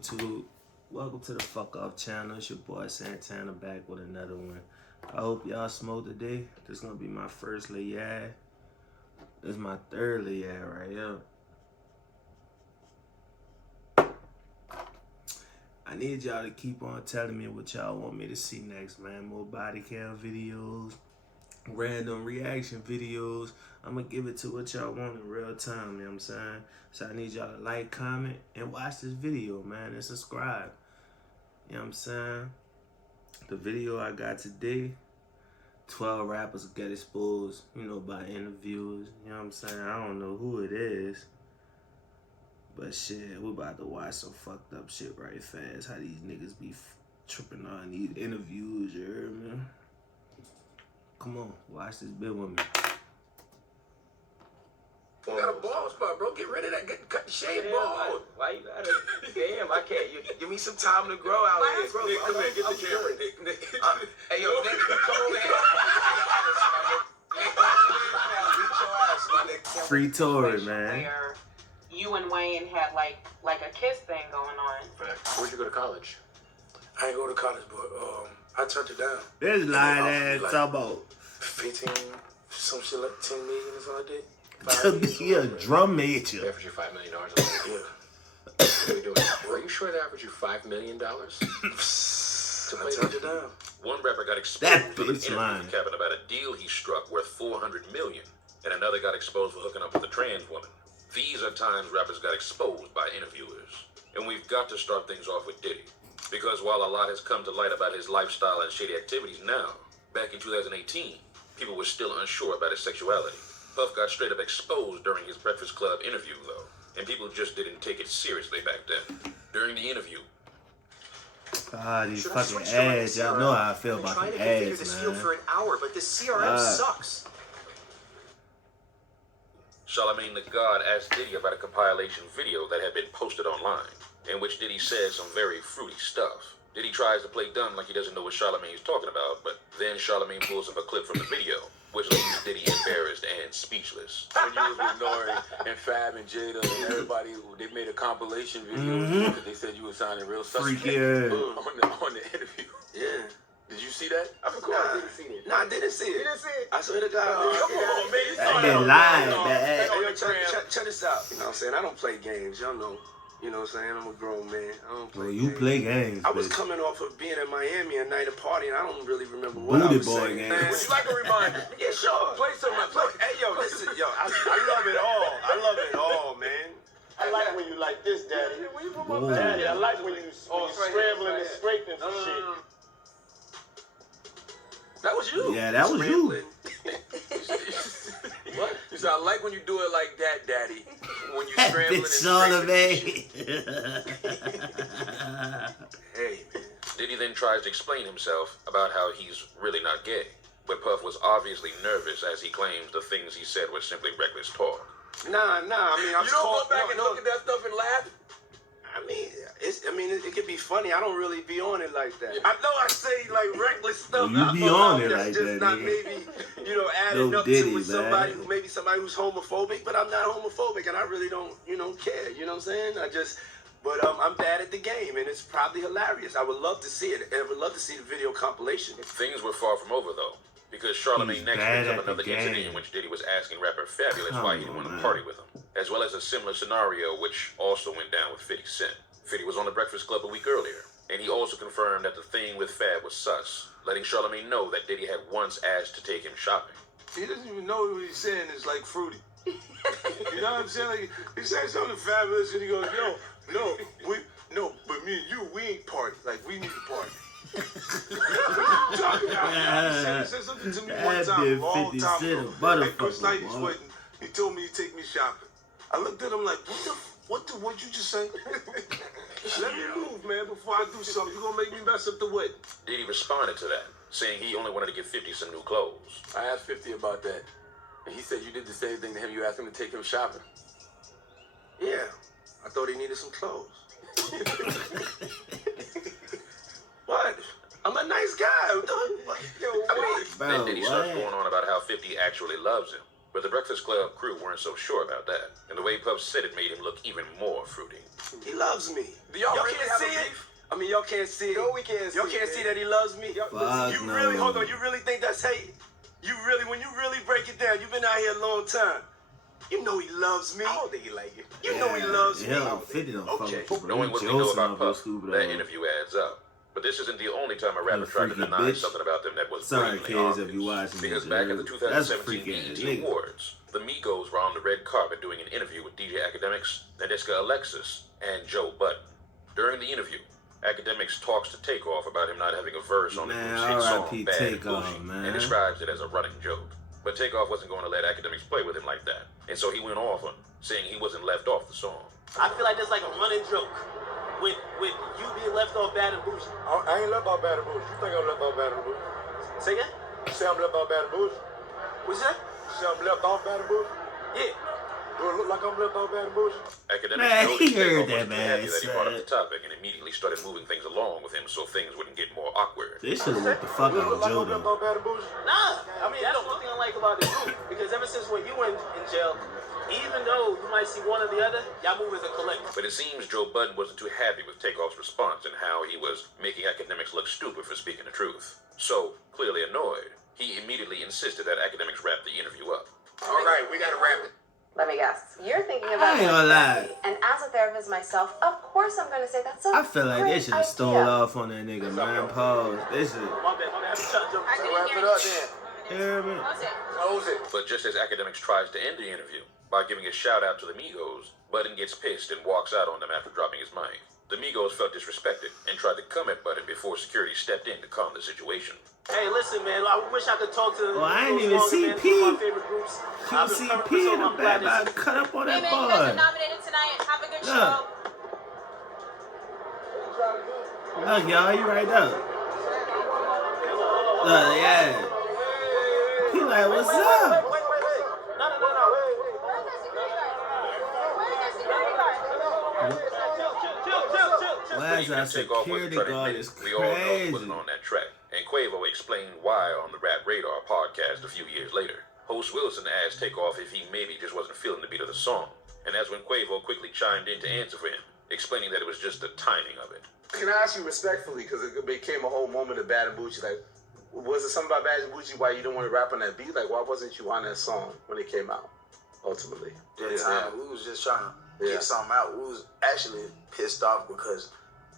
YouTube? Welcome to the Fuck Off channel. It's your boy Santana back with another one. I hope y'all smoke today. This is gonna be my first Liad. This is my third Liad right here. I need y'all to keep on telling me what y'all want me to see next, man. More body cam videos, random reaction videos. I'm gonna give it to what y'all want in real time, you know what I'm saying? So I need y'all to like, comment, and watch this video, man, and subscribe. You know what I'm saying? The video I got today, 12 rappers get exposed, you know, by interviewers. You know what I'm saying? I don't know who it is. But shit, we about to watch some fucked up shit right fast. How these niggas be tripping on these interviews, you heard me? Come on, watch this bit with me. You got a bald spot, bro. Get rid of that. Cut the shave bald. Why you gotta? Damn, I can't. Give me some time to grow out here. Bro, Nick, come here. Get the camera, Nick. Hey, yo, Nick, come over here. Free Tory, man. Where you and Wayne had like a kiss thing going on. Where'd you go to college? I ain't go to college, but I turned it down. This lying ass talk about 15, some shit like 10 million or something like that. to be a drum major. They average you $5 million. Yeah. What are you doing? Are you sure they average you $5 million? I turned it down. One rapper got exposed That in an bitch interview lying. with Kevin about a deal he struck worth $400 million, and another got exposed for hooking up with a trans woman. These are times rappers got exposed by interviewers, and we've got to start things off with Diddy, because while a lot has come to light about his lifestyle and shady activities now, back in 2018, people were still unsure about his sexuality. Puff got straight up exposed during his Breakfast Club interview, though, and people just didn't take it seriously back then. During the interview, Ah, these fucking ads. Y'all know how I feel about the ads, this man. field for an hour, but this CRM sucks. Charlamagne the God asked Diddy about a compilation video that had been posted online, in which Diddy says some very fruity stuff. Diddy tries to play dumb like he doesn't know what Charlamagne is talking about, but then Charlamagne pulls up a clip from the video, which leaves Diddy embarrassed and speechless. When you was with Nori and Fab and Jada and everybody, they made a compilation video because they said you were sounding real suspect Freaky ass. on the interview. Yeah. Did you see that? Of course, I didn't see it. No, I didn't see it. You didn't see it? I swear to God. Come on, man. That been lying, man. Hey, yo, check this out. You know what I'm saying? I don't play games. Y'all know. You know what I'm saying? I'm a grown man. I don't play Well, games. you play games, I was bitch. coming off of being in Miami a night of party, and I don't really remember what I Booty was boy saying. game. Would you like a reminder? Yeah, sure. Play some. Hey, yo, listen, yo, I love it all. I love it all, man. I like when you like this, Daddy. Boy. Daddy, I like when you scrambling and scraping for shit. That was you. Yeah, that was you. What? You said, I like when you do it like that, Daddy. When you That scrambling bitch and Charlamagne. Hey, man. Diddy then tries to explain himself about how he's really not gay, but Puff was obviously nervous as he claims the things he said were simply reckless talk. Nah. I mean, I You don't go back and look at that stuff and laugh? It could be funny. I don't really be on it like that. I know I say like reckless stuff. Well, you be on it like just that, not nigga. maybe, adding No up Diddy, to with man. somebody who's homophobic, but I'm not homophobic, and I really don't, care. You know what I'm saying? But I'm bad at the game, and it's probably hilarious. I would love to see it. I would love to see the video compilation. Things were far from over, though, because Charlamagne He's next bad brings at up the another game. incident in which Diddy was asking rapper Fabulous Come why he didn't on, want to man. party with him, as well as a similar scenario which also went down with 50 Cent. 50 was on the Breakfast Club a week earlier, and he also confirmed that the thing with Fab was sus, letting Charlamagne know that Diddy had once asked to take him shopping. He doesn't even know what he's saying is like fruity. You know what I'm saying? Like, he said something fabulous and he goes, but me and you, we ain't party. Like, we need to party. What you talking about? He said something to me one That time, a been long 50 time Cent ago. a Like, motherfucker, first night he's boy. waiting. He told me to take me shopping. I looked at him like, what you just say? Let me move, man, before I do something. You're gonna make me mess up the wedding. Diddy responded to that, saying he only wanted to give 50 some new clothes. I asked 50 about that, and he said you did the same thing to him. You asked him to take him shopping. Yeah, I thought he needed some clothes. What? I'm a nice guy. Then Diddy starts going on about how 50 actually loves him, But the Breakfast Club crew weren't so sure about that, and the way Puff said it made him look even more fruity. He loves me. Do y'all really can't have a see it? beef? I mean, y'all can't see it. No, we can't see Y'all it, can't man. see that he loves me. Fuck You no. really, hold on, you really think that's hate? You really, when you really break it down, you've been out here a long time. You know he loves me. I don't think he like you. You know he loves me. Hell, 50 don't fuck Okay. with you, bro. Knowing You what we know Joe about son Puff, of a stupid that ass. interview adds up. But this isn't the only time a rapper You tried to freaky deny bitch. something about them that was Sorry, blatantly kids, if obvious. you watching Because this, back at dude. the That's a 2017 freak ass BET nigga. Awards, the Migos were on the red carpet doing an interview with DJ Academics, Nadiska Alexis, and Joe Budden. During the interview, Academics talks to Takeoff about him not having a verse on the Man, group's hit song R.I.P. Bad and Takeoff, Bougie, man. and describes it as a running joke. But Takeoff wasn't going to let Academics play with him like that, and so he went off on him, saying he wasn't left off the song. I feel like there's like a running joke with you being left off Bad and Bougie. I ain't left off Bad and Bougie. You think I'm left off Bad and Bougie? Say again? You say I'm left off Bad and Bougie? What's that? You say I'm left off Bad and Bougie? Yeah. Do it look like I'm left off Bad and Bougie? Academics Man, noticed he Takeoff heard wasn't that, too man. happy that he brought up Son. the topic and immediately started moving things along with him so things wouldn't get more awkward. They should have whipped the fuck Do it out look of like Joe, I'm left though. off Bad and Bougie? Nah. I mean, that's one thing I like about the group. Because ever since when you were in jail, even though you might see one or the other, y'all move as a collective. But it seems Joe Budden wasn't too happy with Takeoff's response and how he was making Academics look stupid for speaking the truth. So, clearly annoyed, he immediately insisted that Academics wrap the interview up. All right, we gotta wrap it. Let me guess. You're thinking about I ain't gonna lie. and as a therapist myself, of course I'm going to say that's a I feel like they great should have stole idea. off on that nigga, man. Pause. They should. My bad. I just tried to jump. So wrap it up then. Hear me? Close it. But just as Academics tries to end the interview by giving a shout out to the Migos, Budden gets pissed and walks out on them after dropping his mic. The Migos felt disrespected and tried to come at Budden before security stepped in to calm the situation. Hey, listen, man. I wish I could talk to. Well, I ain't those even longer, see man. P. Two of my favorite groups. I've been covering QCP for so in the long, I'm glad back, this- cut up on Hey that man, you guys are boy. nominated tonight. Have a good Look. show. Look, y'all, you right there. Look, yeah. He like, what's up? Wait. No. Why is Even our if Takeoff security wasn't trying to guard admit is it, we all know he crazy? wasn't on that track. And Quavo explained why on the Rap Radar podcast a few years later. Host Wilson asked Takeoff if he maybe just wasn't feeling the beat of the song. And that's when Quavo quickly chimed in to answer for him, explaining that it was just the timing of it. Can I ask you respectfully, because it became a whole moment of Bad and Bougie, like, was it something about Bad and Bougie why you didn't want to rap on that beat? Like, why wasn't you on that song when it came out, ultimately? That time we was just trying to get something out. We was actually pissed off because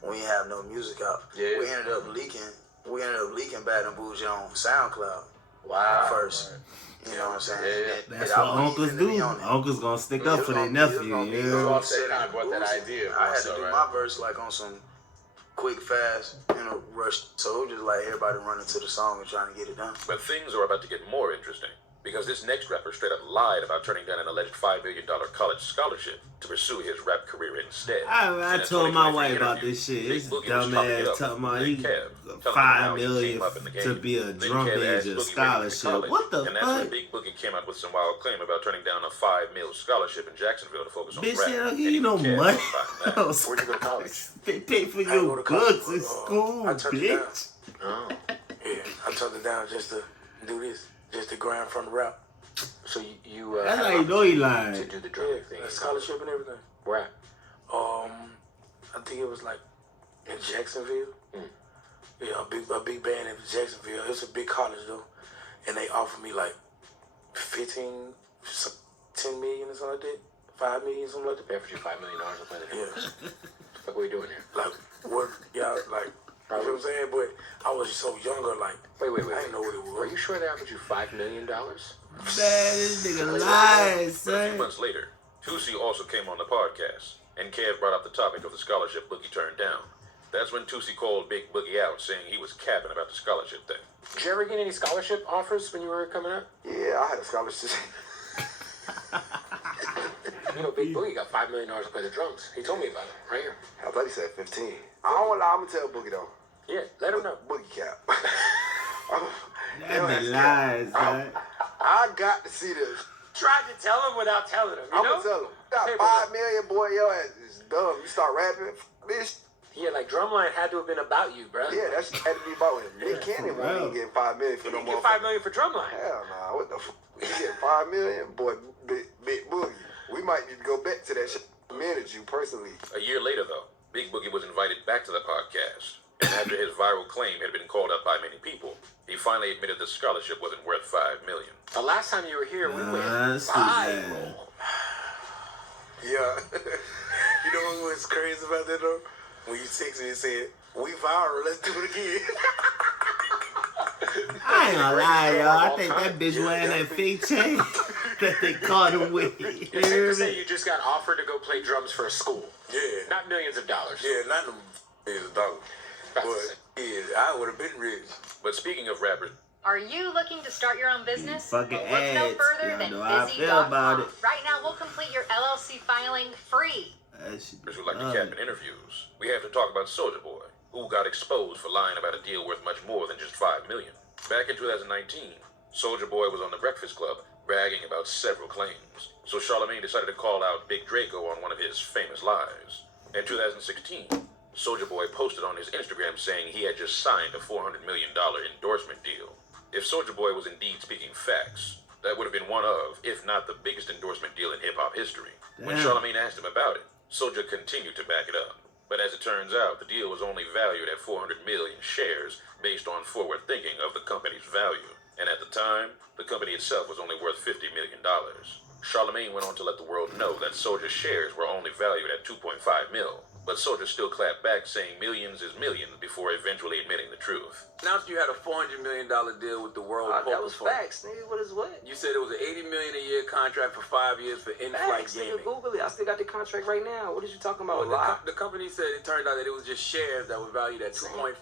we didn't have no music out. Yeah. We ended up leaking Bad and Bougie on SoundCloud. Wow. First. You know what I'm saying? Yeah. That's what uncles do. Uncles gonna stick up for their nephew, You yeah. Offset kind of brought that idea. I had to also, do right? my verse like on some quick, fast, rush. So it was just like everybody running to the song and trying to get it done. But things are about to get more interesting, because this next rapper straight up lied about turning down an alleged $5 million college scholarship to pursue his rap career instead. I In a told my 2023 wife about interview, this shit. Big This Boogie was dumb chopping it ass up talking about with he Kev, telling him $5 how he million came up in the game. to be a Then drum Kev asked major Boogie where he went to scholarship. college, What the and that's when fuck? Big Boogie came out with some wild claim about turning down a $5 million scholarship in Jacksonville to focus on Bitch, rap. they don't And give you even no Kev money. wasn't buying that. Where'd you go to college? They pay for I go your to college, goods in but, school, I turned it down. bitch. Oh. Yeah, I turned it down just to do this, just to grind from the rap. So you That's had how an you know he opportunity lying. to do the drumming thing. A scholarship and everything. Where at? I think it was like in Jacksonville. Yeah, a big band in Jacksonville. It was a big college though, and they offered me like 10 million or something like that, 5 million, something like that. They offered you $5 million to play the Yeah, What the fuck are we doing here? like work, yeah, like you know what I'm saying. But I was so younger, like Wait. I didn't know what it was. Are you sure they offered you $5 million? Man, this nigga lies, But a few son. months later, Tusi also came on the podcast, and Kev brought up the topic of the scholarship Boogie turned down. That's when Tusi called Big Boogie out, saying he was capping about the scholarship thing. Did you ever get any scholarship offers when you were coming up? Yeah, I had a scholarship. You know, Big Boogie got $5 million to play the drums. He told me about it right here. I thought he said 15. I don't want to lie. I'm gonna tell Boogie though. Yeah, let him know. Boogie cap. That be lies, son. I got to see this. Tried to tell him without telling him. You I'm know? gonna tell him. You got $5 million, boy. Your ass is dumb. You start rapping, bitch. Yeah, like Drumline had to have been about you, bro. Yeah, that shit had to be about him. Nick Cannon won't even get $5 million for You no didn't get motherfucker. $5 million for Drumline. Hell nah, what the fuck? You get $5 million? Boy, big Boogie. We might need to go back to that shit. I manage you personally. A year later, though, Big Boogie was invited back to the podcast. And after his viral claim had been called up by many people, he finally admitted the scholarship wasn't worth $5 million. The last time you were here, we went That's viral. Yeah. You know what was crazy about that though? When you texted me and said, "We viral, let's do it again." I ain't gonna lie, y'all. I think that bitch wearing that fake chain that they caught him with. It's safe to say you just got offered to go play drums for a school. Yeah. Not millions of dollars. Yeah, not them millions of dollars. That's But yeah, I would have been rich. But speaking of rappers, Are you looking to start your own business? Fucking Well, look no ads. further Y'all than know how I feel about it. busy.com. Right now, we'll complete your LLC filing free. That shit who like to love cap it. in interviews, we have to talk about Soulja Boy, who got exposed for lying about a deal worth much more than just $5 million. Back in 2019, Soulja Boy was on the Breakfast Club bragging about several claims. So Charlamagne decided to call out Big Draco on one of his famous lies. In 2016, Soulja Boy posted on his Instagram saying he had just signed a $400 million endorsement deal. If Soulja Boy was indeed speaking facts, that would have been one of, if not the biggest endorsement deal in hip-hop history. When Damn. Charlamagne asked him about it, Soulja continued to back it up. But as it turns out, the deal was only valued at 400 million shares based on forward thinking of the company's value. And at the time, the company itself was only worth $50 million. Charlamagne went on to let the world know that Soulja's shares were only valued at 2.5 mil. But Soulja still clapped back saying millions is millions before eventually admitting the truth. Announced you had a $400 million deal with the World That Poker was Fund. facts, nigga. What is what? You said it was an $80 million a year contract for 5 years for in-flight Facts, nigga. gaming. Google it. I still got the contract right now. What is you talking about? Well, Lie. the company said it turned out that it was just shares that were valued at $2.5 million.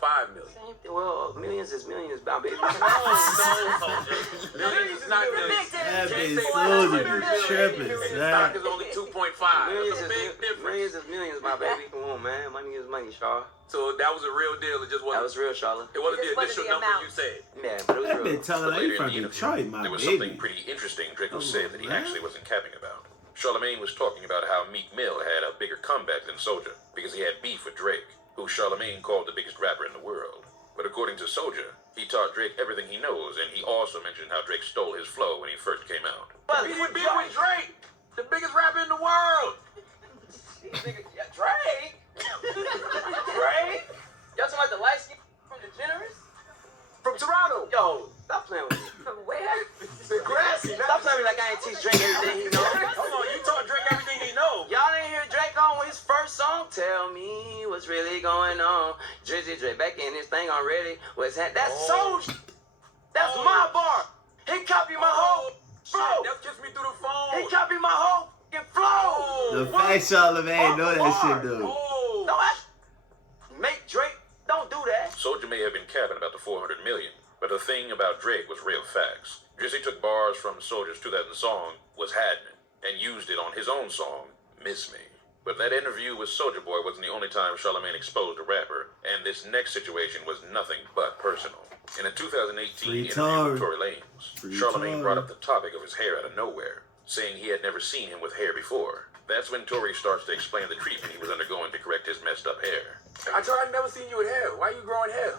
Same thing. Well, millions is millions, my baby. Millions is not millions. That Can't bitch say Soulja $500 be tripping, and the son. stock is only 2.5. Millions That's a big difference. millions is millions, my baby. Come on, man. Money is money, Shaw. So that was a real deal. It just wasn't. That was real, Charlotte. It wasn't It the just wasn't initial the number amount. you said. Yeah, but it was That real. bitch talking But like later he in from the interview, Detroit, my there was baby. something pretty interesting Draco Come said on, that he man. actually wasn't capping about. Charlamagne was talking about how Meek Mill had a bigger comeback than Soulja because he had beef with Drake, who Charlamagne called the biggest rapper in the world. But according to Soulja, he taught Drake everything he knows, and he also mentioned how Drake stole his flow when he first came out. But he didn't beef with Drake, the biggest rapper in the world. Nigga, yeah, Drake? Drake? Y'all talking about the light skin from the generous? From Toronto. Yo, stop playing with me. From where? The grassy. Stop telling me like I ain't teach Drake everything he knows. Hold on, you taught Drake everything he knows. Y'all didn't hear Drake on his first song? Tell me what's really going on. Drizzy Drake back in this thing already. What's that? That's soul. That's my bar. He copied my whole flow. That kissed me through the phone. He copied my whole fucking flow. The fact Charlamagne know that shit, dude. Oh. Don't ask. Make Drake. Don't do that. Soulja may have been capping about the 400 million, but the thing about Drake was real facts. Drizzy took bars from Soulja's 2000 song, Was Hadnin', and used it on his own song, Miss Me. But that interview with Soulja Boy wasn't the only time Charlamagne exposed a rapper, and this next situation was nothing but personal. In a 2018 interview Tory. with Tory Lanez, Free Charlamagne Tory. brought up the topic of his hair out of nowhere, saying he had never seen him with hair before. That's when Tory starts to explain the treatment he was undergoing to correct his messed up hair. I told you I'd never seen you with hair. Why you growing hair?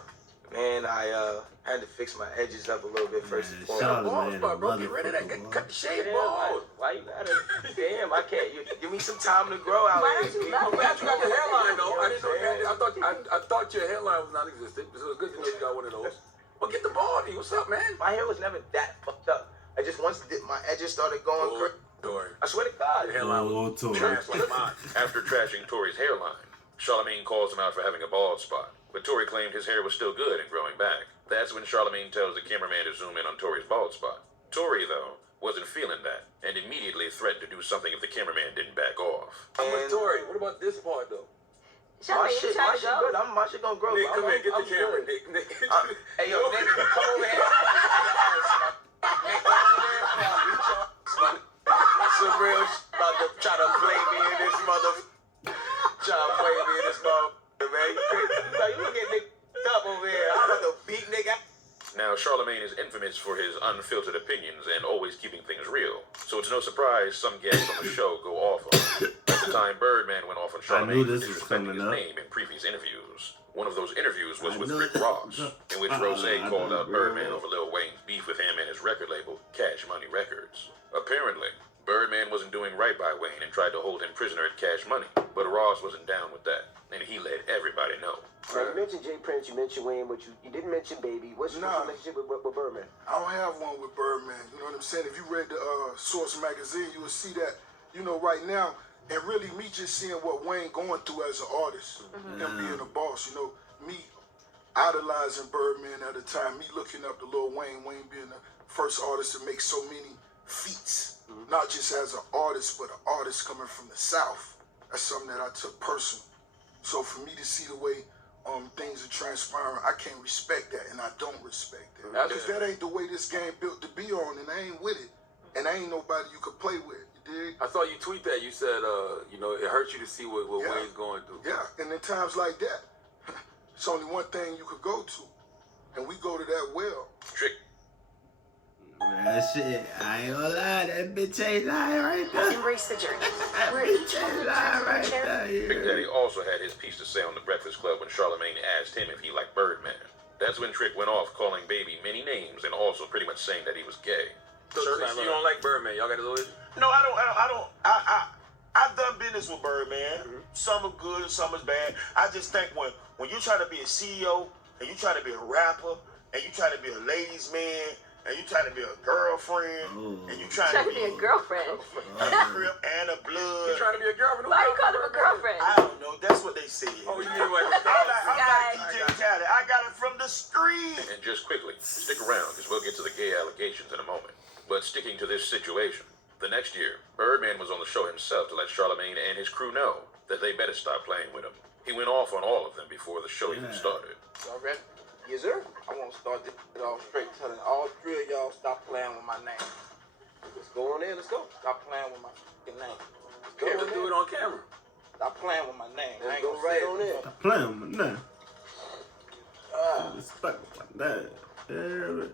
Man, I had to fix my edges up a little bit first and Man, foremost. Charlamagne, Bald, bro. a Get rid of that. motherfucker, Cut the shave Damn, bald. why you gotta? Damn, I can't. Give me some time to grow out Why here. don't you I'm love glad you got the hairline though. I You didn't know what I'm know. saying? I thought your hairline was non-existent. So it's good to know you got one of those. Well, get the baldy. What's up, man? My hair was never that fucked up. I just once my edges started going crazy. Tory. I swear to God. Your hairline Oh, was Tory. trash like mine. After trashing Tory's hairline, Charlamagne calls him out for having a bald spot, but Tory claimed his hair was still good and growing back. That's when Charlamagne tells the cameraman to zoom in on Tory's bald spot. Tory, though, wasn't feeling that, and immediately threatened to do something if the cameraman didn't back off. I'm with Tory. What about this part though? My Charlamagne, shit try to good. go. My shit gonna grow. Nick, come here. Get I'm the camera, good. Nick. Hey, yo, Nick, come over here. Nick, come over here. Some real shit about to try to play me in this man. You crazy. You look at Nick up over here. I'm about to beat Nick out. Now, Charlamagne is infamous for his unfiltered opinions and always keeping things real, so it's no surprise some guests on the show go off on him. was the time Birdman went off on I knew Charlamagne for this was disrespecting coming his up. name in previous interviews. One of those interviews was with I Rick knew Ross, that. in which Rose called out Birdman bro. over Lil Wayne's beef with him and his record label, Cash Money Records. Apparently, Birdman wasn't doing right by Wayne and tried to hold him prisoner at Cash Money, but Ross wasn't down with that, and he let everybody know. Now, you mentioned Jay Prince, you mentioned Wayne, but you didn't mention Baby. What's your relationship with Birdman? I don't have one with Birdman. You know what I'm saying? If you read the Source magazine, you will see that, you know, right now, and really me just seeing what Wayne going through as an artist, him being a boss, you know, me idolizing Birdman at the time, me looking up to Lil Wayne, Wayne being the first artist to make so many feats, not just as an artist, but an artist coming from the South. That's something that I took personal. So for me to see the way things are transpiring, I can't respect that, and I don't respect that. Because that ain't the way this game built to be on, and I ain't with it. And I ain't nobody you could play with, you dig? I saw you tweet that. You said, you know, it hurts you to see what Wayne's going through. Yeah, and in times like that, it's only one thing you could go to, and we go to that well. Trick. That shit, I ain't gonna lie, that bitch ain't lying right there. Embrace the journey. That bitch ain't lying right there. Big Daddy also had his piece to say on The Breakfast Club when Charlamagne asked him if he liked Birdman. That's when Trick went off calling Baby many names and also pretty much saying that he was gay. So you don't like Birdman? Y'all got a little issue? No, I've done business with Birdman. Some are good and some is bad. I just think when you try to be a CEO and you try to be a rapper and you try to be a ladies' man and you try to be a girlfriend and you try to be a girlfriend. a crip and a blood. You trying to be a girlfriend? Why you call him a girlfriend? I don't know. That's what they said. Oh, you mean like I'm like DJ Khaled. I got it from the street. And just quickly, stick around because we'll get to the gay allegations in a moment. But sticking to this situation, the next year, Birdman was on the show himself to let Charlamagne and his crew know that they better stop playing with him. He went off on all of them before the show even started. Y'all ready? Yes, sir. I want to start this off straight, telling all three of y'all stop playing with my name. Let's go on there. Let's go. Stop playing with my fucking name. Let's do it on camera. Stop playing with my name. I Let's ain't go gonna right say on it. there. I'm playing with that. Respect that.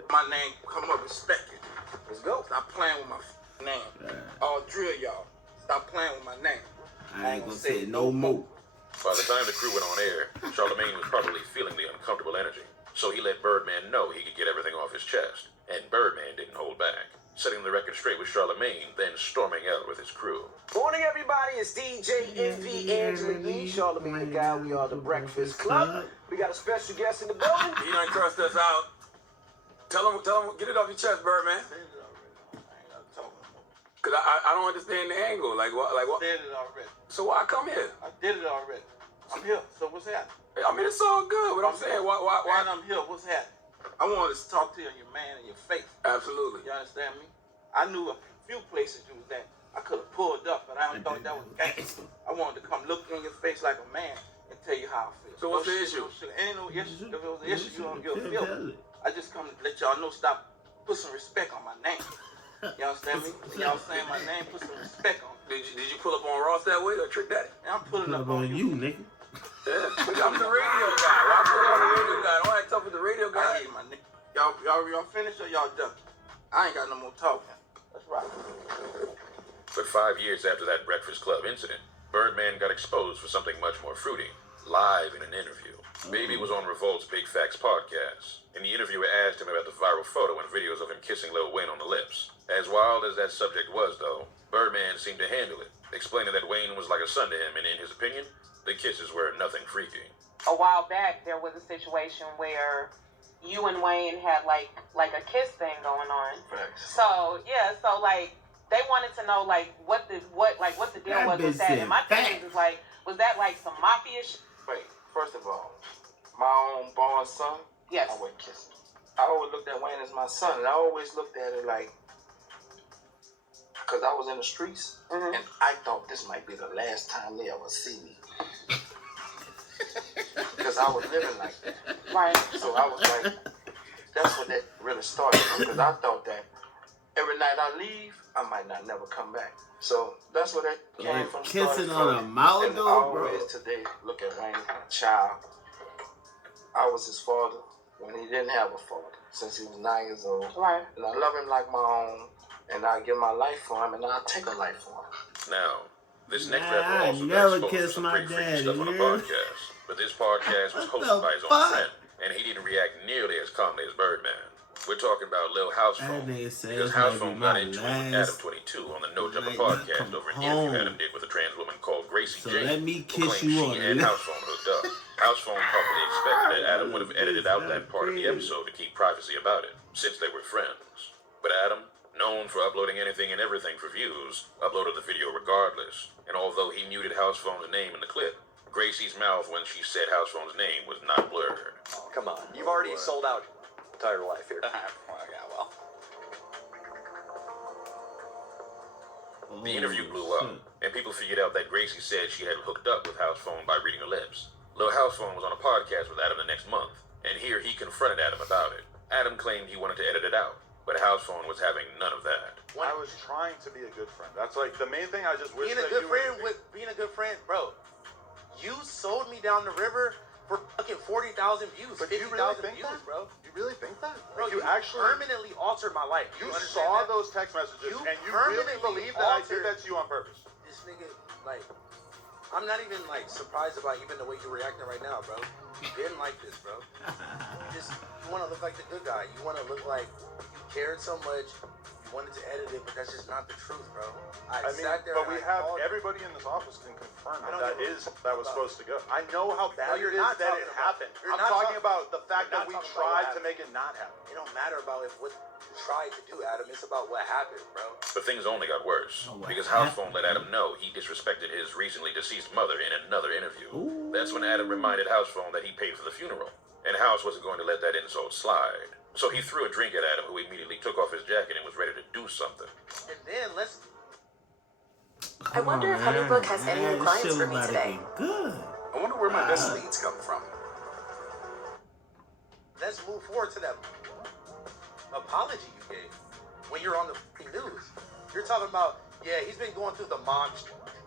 My name come up, respect it. Let's go. Stop playing with my fucking name. All three of y'all, stop playing with my name. I ain't gonna say it no more. By the time the crew went on air, Charlamagne was probably feeling the uncomfortable energy. So he let Birdman know he could get everything off his chest. And Birdman didn't hold back, setting the record straight with Charlamagne, then storming out with his crew. Morning, everybody. It's DJ Envy, Angela E, Charlamagne the Guy. We are the Breakfast Club. We got a special guest in the building. He done cursed us out. Tell him, get it off your chest, Birdman. Cause I don't understand the angle. Like what? I did it already. So why come here? I did it already. I'm here. So what's happening? I mean, it's all good. What I'm saying, why? And I'm here. What's happening? I wanted to talk to you, your man, in your face. Absolutely. You understand me? I knew a few places you was at. I could have pulled up, but I don't thought that was gangster. I wanted to come look in your face like a man and tell you how I feel. So what's the issue? Ain't no issue. If it was an issue, you'll feel it. I just come to let y'all know, stop, put some respect on my name. You understand me? Y'all saying my name, put some respect on it. Did you pull up on Ross that way or Trick Daddy? And I'm pulling up on you, nigga. Yeah, I'm the radio guy. Why pull up on the radio guy? Don't act tough with the radio guy. I hate my nigga. Y'all finished or y'all done? I ain't got no more talking. That's right. But 5 years after that Breakfast Club incident, Birdman got exposed for something much more fruity, live in an interview. Baby was on Revolt's Big Facts podcast, and the interviewer asked him about the viral photo and videos of him kissing Lil Wayne on the lips. As wild as that subject was, though, Birdman seemed to handle it, explaining that Wayne was like a son to him, and in his opinion, the kisses were nothing freaky. A while back, there was a situation where you and Wayne had like a kiss thing going on. So like they wanted to know like what the deal was with that. And my thing is like, was that like some mafia shit? Wait, first of all, my own born son, yes, I wouldn't kiss him. I always looked at Wayne as my son, and I always looked at it like, because I was in the streets, and I thought this might be the last time they ever see me. Because I was living like that. Right. So I was like, that's what that really started from, because I thought that every night I leave, I might not never come back. So that's where that came from. Kissing on a mouth, and though, bro. I always today look at Wayne as a child. I was his father when he didn't have a father, since he was 9 years old. Right. And I love him like my own, and I give my life for him, and I'll take a life for him. Now, This next rapper also never got exposed kissed for some my pretty freaky daddy, stuff on a yeah. podcast. But this podcast was What hosted the by his own fuck? friend, and he didn't react nearly as calmly as Birdman. We're talking about Lil House Phone, That nigga said because this House might be Phone got my into it with last Adam 22 on the No Jumper night not podcast come over an interview home. Adam did with a trans woman called Gracie So Jane, let me who kiss claimed you she on and the House Phone hooked up. House Phone probably expected that Adam would have edited out that part of the episode to keep privacy about it, since they were friends. But Adam, known for uploading anything and everything for views, uploaded the video regardless. And although he muted House Phone's name in the clip, Gracie's mouth when she said House Phone's name was not blurred. Come on, you've already sold out entire life here. The interview blew up, and people figured out that Gracie said she had hooked up with House Phone by reading her lips. Lil House Phone was on a podcast with Adam the next month, and here he confronted Adam about it. Adam claimed he wanted to edit it out, but House Phone was having none of that. I was trying to be a good friend. That's like the main thing. I just wish Being a that good you friend would... with being a good friend, bro. You sold me down the river for fucking 40,000 views, But you 50,000 really think views, that? bro. You really think that? Bro, Like, you you actually permanently altered my life. You understand saw that? those text messages, You and you really permanently believe that I did altered- that to you on purpose. This nigga, like, I'm not even like surprised about even the way you're reacting right now, bro. You didn't like this, bro. You want to look like the good guy. You want to look like you cared so much. You wanted to edit it, but that's just not the truth, bro. I mean, sat there but and we I have called you. everybody in this office can confirm I don't that give a that was supposed to go. I know how bad you're it is not that talking it about- happened. you're I'm not talking talking- about the fact you're that we not talking about what tried to happened. make it not happen. It don't matter about if what you tried to do, Adam. It's about what happened, bro. But things only got worse, because House Phone let Adam know he disrespected his recently deceased mother in another interview. That's when Adam reminded House Phone that he paid for the funeral, and House wasn't going to let that insult slide. So he threw a drink at Adam, who immediately took off his jacket and was ready to do something. And then let's. I wonder if Honeybook has any new clients for me today. Good. I wonder where my best leads come from. Let's move forward to that apology you gave when you're on the f***ing news. You're talking about, yeah, he's been going through the mom,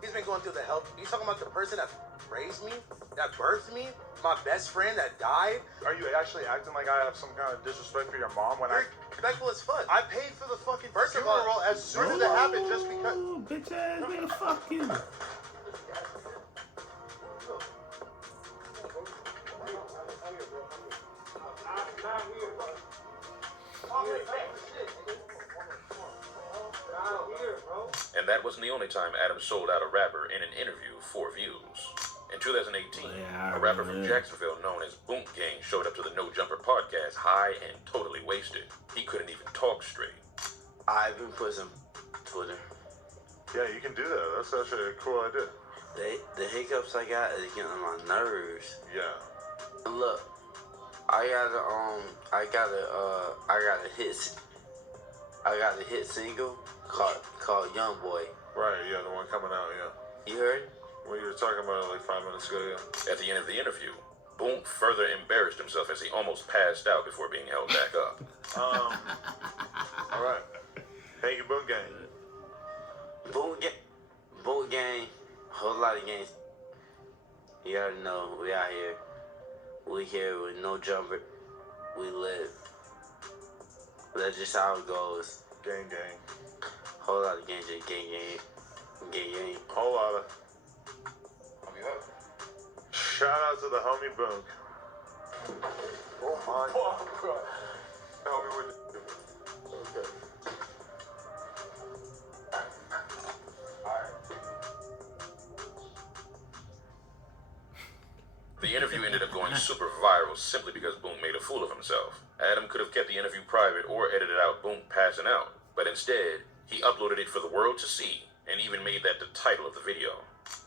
he's been going through the health. He's talking about the person that raised me, that birthed me, my best friend that died. Are you actually acting like I have some kind of disrespect for your mom when You're respectful as fuck. I paid for the fucking First of all- funeral as soon as it happened just because... Bitch ass nigga, fuck you. And that wasn't the only time Adam sold out a rapper in an interview for views. In 2018, a rapper from Jacksonville known as Boom Gang showed up to the No Jumper podcast high and totally wasted. He couldn't even talk straight. I've been putting some Twitter. Yeah, you can do that. That's actually a cool idea. The hiccups I got is getting on my nerves. Yeah. Look, I got a hit single called Young Boy. Right, yeah, the one coming out, yeah. You heard? Well, you were talking about it like 5 minutes ago, yeah. At the end of the interview, Boom further embarrassed himself as he almost passed out before being held back up. All right. Thank you, Boom Gang. Boom Gang, whole lot of gangs. You already know, we out here. We here with no jumper. We live. That's just how it goes. Gang. Whole lot of gang. Whole lot of. Shout out to the homie Boom. Oh my God. Help me with the... Okay. The interview ended up going super viral simply because Boom made a fool of himself. Adam could have kept the interview private or edited out Boom passing out, but instead, he uploaded it for the world to see and even made that the title of the video.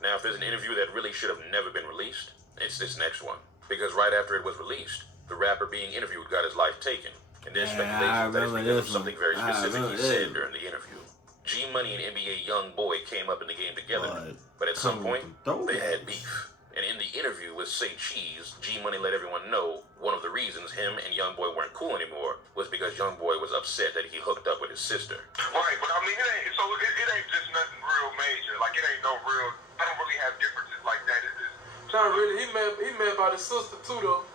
Now, if there's an interview that really should have never been released, it's this next one. Because right after it was released, the rapper being interviewed got his life taken. And there's speculation that it's because of something very specific he said during the interview. G-Money and NBA Young Boy came up in the game together, but at some point, they had beef. And in the interview with Say Cheese, G-Money let everyone know one of the reasons him and Young Boy weren't cool anymore was because Young Boy was upset that he hooked up with his sister. Right, but I mean, it ain't just nothing real major. Like, it ain't no real, I don't really have differences like that. It's just... Not really, he mad about his sister too, though.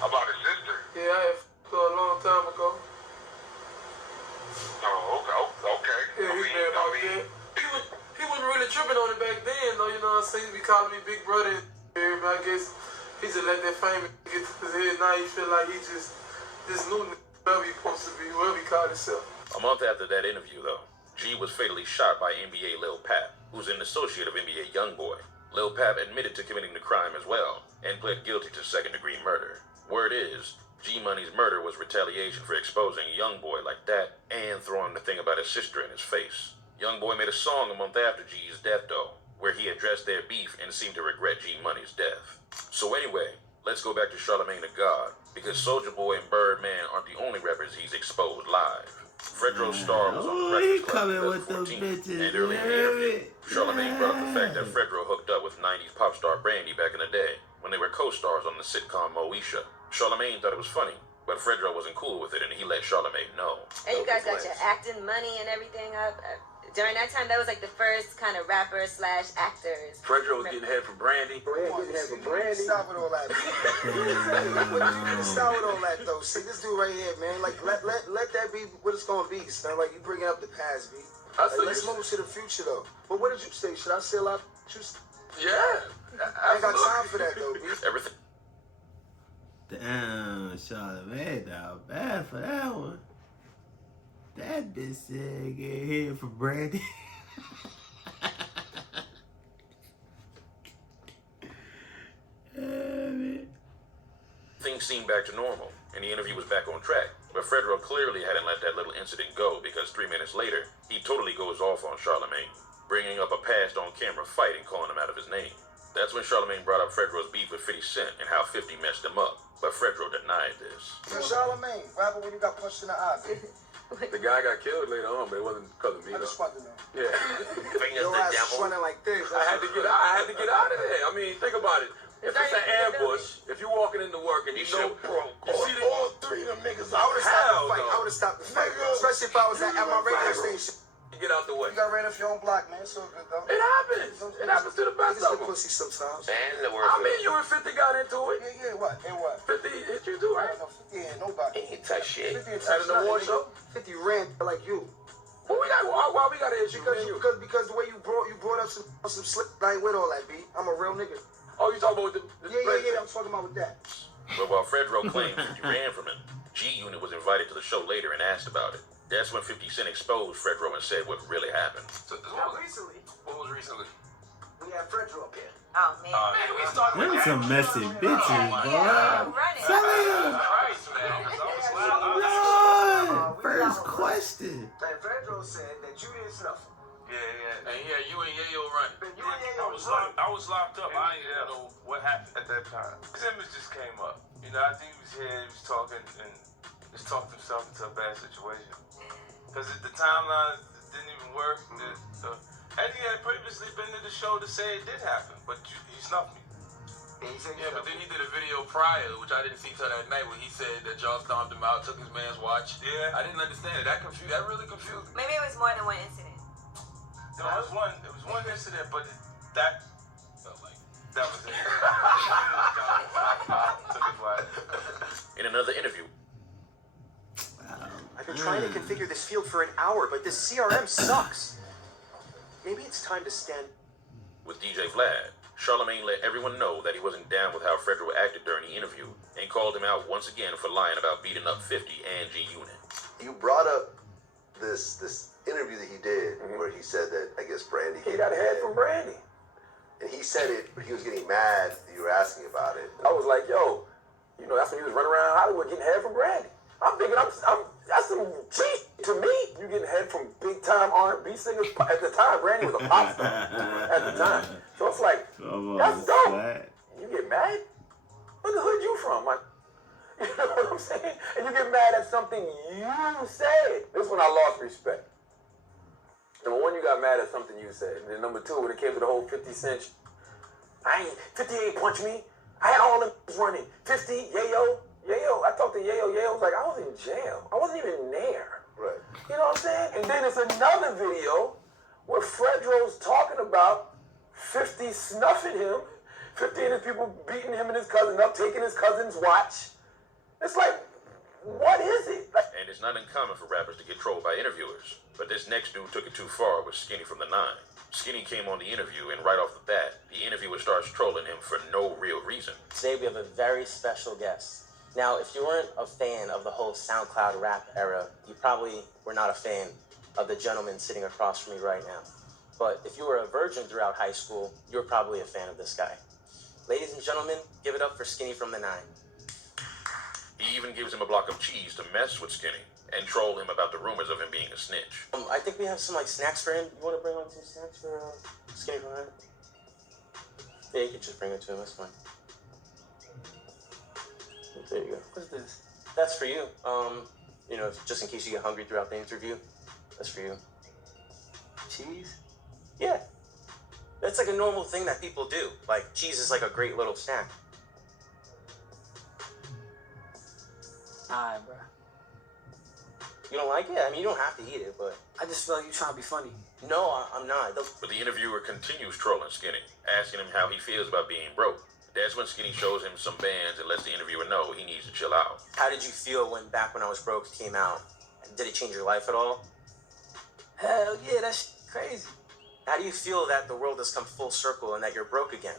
About his sister? Yeah, I had her a long time ago. Oh, okay. Yeah, he's mad about that. He swimming on it back then, though, you know what I'm saying? He be calling me big brother. But I guess he just let that fame get to his head. Now he feel like he just this new whoever he supposed to be, whoever he called himself. A month after that interview, though, G was fatally shot by NBA Lil Pap, who's an associate of NBA Youngboy. Lil Pap admitted to committing the crime as well, and pled guilty to second-degree murder. Word is, G-Money's murder was retaliation for exposing Youngboy like that, and throwing the thing about his sister in his face. Youngboy made a song a month after G's death, though, where he addressed their beef and seemed to regret G-Money's death. So anyway, let's go back to Charlamagne the God, because Soulja Boy and Birdman aren't the only rappers he's exposed live. Fredro's star was on the Breakfast Club in 2014, and early in the interview, Charlamagne brought up the fact that Fredro hooked up with 90s pop star Brandy back in the day, when they were co-stars on the sitcom Moesha. Charlamagne thought it was funny, but Fredro wasn't cool with it, and he let Charlamagne know. And you guys got your acting money and everything up. During that time, that was like the first kind of rapper / actors. Fredro was getting head from Brandy. Getting head from Brandy. Stop with all that. Stop with all that though. See this dude right here, man. Like let that be what it's gonna be. Son. Like you bringing up the past, B. Like, let's move to the future though. But what did you say? Should I say a lot? Yeah. I ain't got time for that though, B. Everything. Damn, Charlamagne, dog, bad for that one. That bitch said get hit for Brandy. Things seemed back to normal, and the interview was back on track. But Fredro clearly hadn't let that little incident go, because 3 minutes later, he totally goes off on Charlamagne, bringing up a past on-camera fight and calling him out of his name. That's when Charlamagne brought up Fredro's beef with 50 Cent and how 50 messed him up. But Fredro denied this. Charlamagne, rapper when you got punched in the eye, baby. The guy got killed later on, but it wasn't because of me. I just wanted to know. Yeah. Your ass running like this. I had to get out of there. I mean, think about it. If it's an ambush, if you're walking into work and you know, you see all three of them niggas, I would have stopped the fight. I would have stopped the fight. Especially if I was at my radio station. Get out the way. You got ran off your own block, man. It's so good, though. It happens. It happens to the best of them. Pussy sometimes. And the word. I mean, you and 50 got into it. Yeah, what? And what? 50 hit you too, right? No, 50 ain't nobody. He ain't touch shit. 50 ain't At touch an award show? 50 ran like you. Well, why we got an issue? Because the way you brought up some slick. I ain't with all that, B. I'm a real nigga. Oh, you talking about with the Yeah, I'm talking about with that. But while Fredro claimed 50 ran from him, G-Unit was invited to the show later and asked about it. That's when 50 Cent exposed Fredro and said what really happened. So, recently? What was recently? We had Fredro up here. Oh, man. Man, we started Them with some messy bitches, boy. Running. Christ, man. Lord, first question. And Fredro said that you didn't snuff him. Yeah. And yeah, you and Yayo running. I was locked up. I didn't even know what happened at that time. Simmons just came up. You know, I think he was here, he was talking, and just talked himself into a bad situation. Because the timeline didn't even work. And he had previously been to the show to say it did happen, but he snuffed me. Yeah, but then he did a video prior, which I didn't see till that night, where he said that y'all stomped him out, took his man's watch. Yeah. I didn't understand it. That really confused me. Maybe it was more than one incident. There was one incident, but that felt like that was it. Took his wife. In another interview, I've been trying to configure this field for an hour, but this CRM sucks. Maybe it's time to stand. with DJ Vlad, Charlamagne let everyone know that he wasn't down with how Fredro acted during the interview and called him out once again for lying about beating up 50 and G-Unit. You brought up this interview that he did where he said that, I guess, Brandy... He got a head from Brandy. And he said it, but he was getting mad that you were asking about it. I was like, yo, you know, that's when he was running around Hollywood getting head from Brandy. I'm thinking, that's some cheat to me. You getting head from big-time R&B singers. At the time, Brandy was a pop star at the time. So it's like, that's dope. You get mad? Where the hood you from? Like, you know what I'm saying? And you get mad at something you said. This is when I lost respect. Number one, you got mad at something you said. And then number two, when it came to the whole 50 Cent, 50 ain't punch me. I had all them running. 50, Yayo. I talked to Yayo was like, I was in jail. I wasn't even there. Right. You know what I'm saying? And then it's another video where Fredro's talking about 50 snuffing him, 50 and his people beating him and his cousin up, taking his cousin's watch. It's like, what is it? And it's not uncommon for rappers to get trolled by interviewers. But this next dude took it too far with Skinny from the 9. Skinny came on the interview, and right off the bat, the interviewer starts trolling him for no real reason. Today we have a very special guest. Now, if you weren't a fan of the whole SoundCloud rap era, you probably were not a fan of the gentleman sitting across from me right now. But if you were a virgin throughout high school, you're probably a fan of this guy. Ladies and gentlemen, give it up for Skinny from the 9. He even gives him a block of cheese to mess with Skinny and troll him about the rumors of him being a snitch. I think we have some snacks for him. You want to bring on some snacks for Skinny from the 9? Yeah, you can just bring it to him. That's fine. There you go. What's this? That's for you. Just in case you get hungry throughout the interview. That's for you. Cheese? Yeah. That's like a normal thing that people do. Like, cheese is like a great little snack. Alright, bro. You don't like it? I mean, you don't have to eat it, but... I just feel like you trying to be funny. No, I'm not. But the interviewer continues trolling Skinny, asking him how he feels about being broke. That's when Skinny shows him some bands and lets the interviewer know he needs to chill out. How did you feel back when I Was Broke came out? Did it change your life at all? Hell yeah, that's crazy. How do you feel that the world has come full circle and that you're broke again?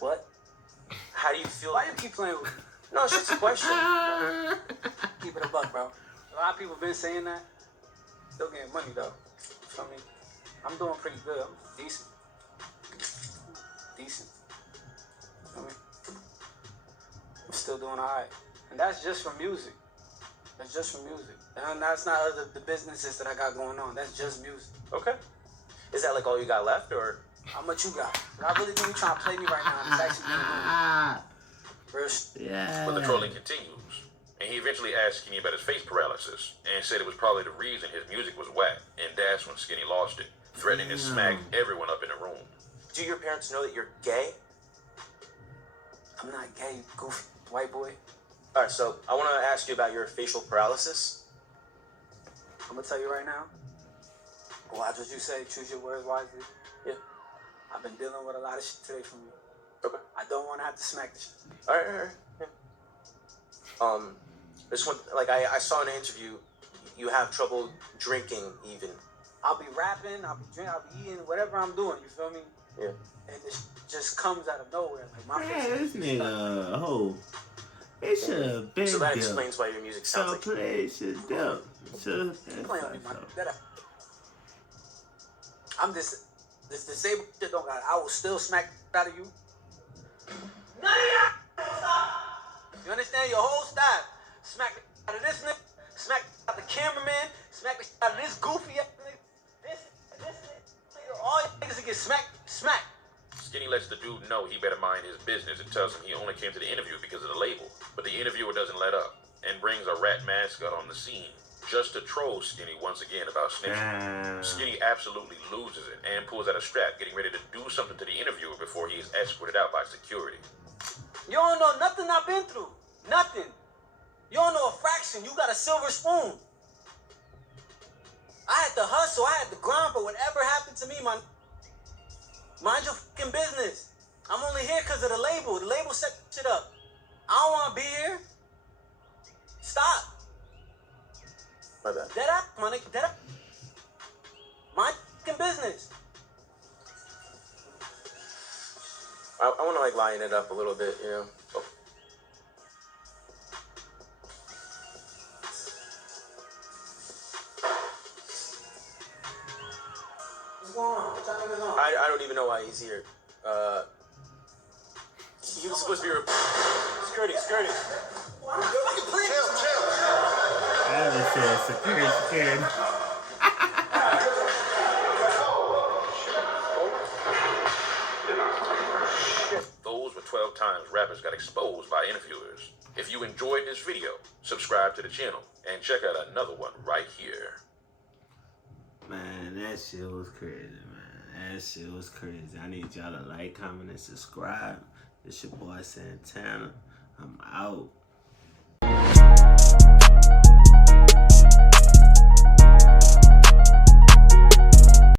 What? How do you feel? Why you keep playing with me? No, it's just a question. Keep it a buck, bro. A lot of people been saying that. Still getting money, though. Feel me? I'm doing pretty good. I'm decent. Feel me? I'm still doing all right. And that's just for music. That's just for music. And that's not the businesses that I got going on. That's just music. Okay. Is that like all you got left, or? How much you got? I really think you're trying to play me right now. It's actually Yeah. But the trolling continues, and he eventually asked Skinny about his face paralysis, and said it was probably the reason his music was whack, and that's when Skinny lost it, threatening to smack everyone up in the room. Do your parents know that you're gay? I'm not gay, you goofy white boy. All right, so I want to ask you about your facial paralysis. I'm going to tell you right now. Watch what you say. Choose your words wisely. Yeah. I've been dealing with a lot of shit today from you. Okay. I don't want to have to smack the shit. All right. Yeah. This one, I saw in an interview, you have trouble drinking even. I'll be rapping, I'll be drinking, I'll be eating, whatever I'm doing, you feel me? Yeah. And it just comes out of nowhere. Like, my This nigga, it should have been So that dope. explains why your music sounds like... play shit dope. Should have playing with me, man. I'm this disabled shit don't got. I will still smack out of you. None of y'all stop. You understand? Your whole style. Smack the out of this nigga. Smack out the cameraman. Smack the out of this goofy ass nigga. This nigga. All you niggas that get smack. Skinny lets the dude know he better mind his business and tells him he only came to the interview because of the label. But the interviewer doesn't let up and brings a rat mascot on the scene just to troll Skinny once again about snitching. Skinny absolutely loses it and pulls out a strap, getting ready to do something to the interviewer before he is escorted out by security. You don't know nothing I've been through. Nothing. You don't know a fraction. You got a silver spoon. I had to hustle. I had to grind for whatever happened to me, man. Mind your fucking business. I'm only here because of the label. The label set shit up. I don't want to be here. Stop. My bad. Dead up, my nigga. Dead up. Mind your fucking business. I want to line it up a little bit, you know. Oh. What's going on? What time is it on? I don't even know why he's here. He was supposed to be security. Chill. I said security. Those were 12 times rappers got exposed by interviewers. If you enjoyed this video, subscribe to the channel and check out another one right here. Man, that shit was crazy, man. That shit was crazy. I need y'all to like, comment, and subscribe. It's your boy Santana. I'm out.